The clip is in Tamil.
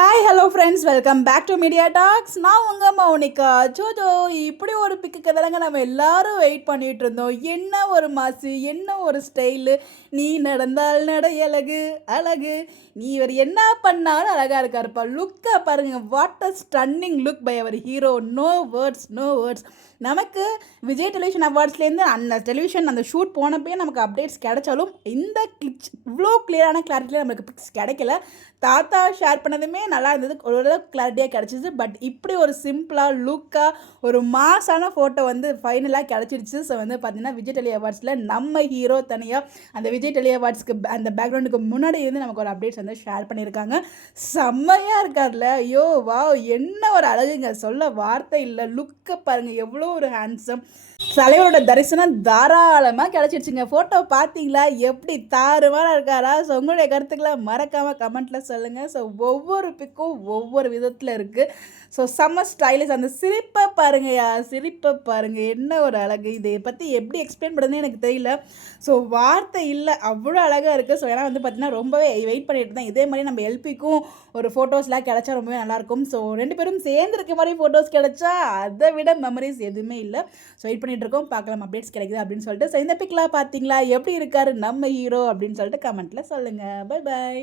Hi hello friends, welcome back to media talks. நான் உங்கள் மௌனிகா. ஜோஜோ இப்படி ஒரு பிக்குக்கு தானங்க நம்ம எல்லாரும் வெயிட் பண்ணிகிட்டு இருந்தோம். என்ன ஒரு மாசு, என்ன ஒரு ஸ்டைலு, நீ நடந்தால் நடை அழகு அழகு, நீ இவர் என்ன பண்ணாலும் அழகாக இருக்காருப்பா. லுக்கை பாருங்கள், what a stunning look by அவர் hero. No words, no words. நமக்கு விஜய் டெலிவிஷன் அவார்ட்ஸ்லேருந்து அந்த டெலிவிஷன் அந்த ஷூட் போனப்பே நமக்கு அப்டேட்ஸ் கிடைச்சாலும் இந்த இவ்வளோ கிளியரான கிளாரிட்டியில் நம்மளுக்கு பிக்ஸ் கிடைக்கல. தாத்தா ஷேர் பண்ணதுமே நல்லா இருந்தது, ஓரளவுக்கு கிளாரிட்டியாக கிடச்சிச்சு. பட் இப்படி ஒரு சிம்பிளாக லுக்காக ஒரு மாசான ஃபோட்டோ வந்து ஃபைனலாக கிடச்சிருச்சு. ஸோ வந்து பார்த்திங்கன்னா விஜய் டெலி அவார்ட்ஸில் நம்ம ஹீரோ தனியாக அந்த விஜய் டெலி அவார்ட்ஸ்க்கு அந்த பேக்ரவுண்டுக்கு முன்னாடி இருந்து நமக்கு ஒரு அப்டேட்ஸ் வந்து ஷேர் பண்ணியிருக்காங்க. செம்மையாக இருக்கார்ல, ஐயோ வா, என்ன ஒரு அழகுங்க, சொல்ல வார்த்தை இல்லை. லுக்கை பாருங்கள், எவ்வளோ ஒரு ஹேண்ட்ஸம். தலைவரோட தரிசனம் தாராளமாக கிடச்சிருச்சுங்க. ஃபோட்டோ பார்த்தீங்களா, எப்படி தாறுமாறாக இருக்காரா? ஸோ உங்களுடைய கருத்துக்களை மறக்காமல் கமெண்ட்டில் சொல்லுங்கள். ஸோ ஒவ்வொரு பிக்கும் ஒவ்வொரு விதத்தில் இருக்குது. ஸோ செம்ம ஸ்டைலிஷ். அந்த சிரிப்பை பாருங்கய்யா, சிரிப்பை பாருங்கள், என்ன ஒரு அழகு. இதை பற்றி எப்படி எக்ஸ்பிளைன் பண்ணுறதுன்னு எனக்கு தெரியல. ஸோ வார்த்தை இல்லை, அவ்வளோ அழகாக இருக்குது. ஸோ ஏன்னா வந்து பார்த்திங்கன்னா ரொம்பவே வெயிட் பண்ணிட்டு தான். இதே மாதிரி நம்ம எல்பிக்கும் ஒரு ஃபோட்டோஸ்லாம் கிடச்சா ரொம்பவே நல்லாயிருக்கும். ஸோ 2 பேரும் சேர்ந்து இருக்க மாதிரி ஃபோட்டோஸ் கிடச்சா அதை விட மெமரிஸ் எதுவுமே இல்லை. ஸோ வெயிட் பண்ணிட்டு இருக்கோம், பார்க்கலாம் அப்டேட்ஸ் கிடைக்குது அப்படின்னு சொல்லிட்டு. ஸோ இந்த பிக்லாம் பார்த்தீங்களா, எப்படி இருக்காரு நம்ம ஹீரோ அப்படின்னு சொல்லிட்டு கமெண்ட்டில் சொல்லுங்கள். Bye bye.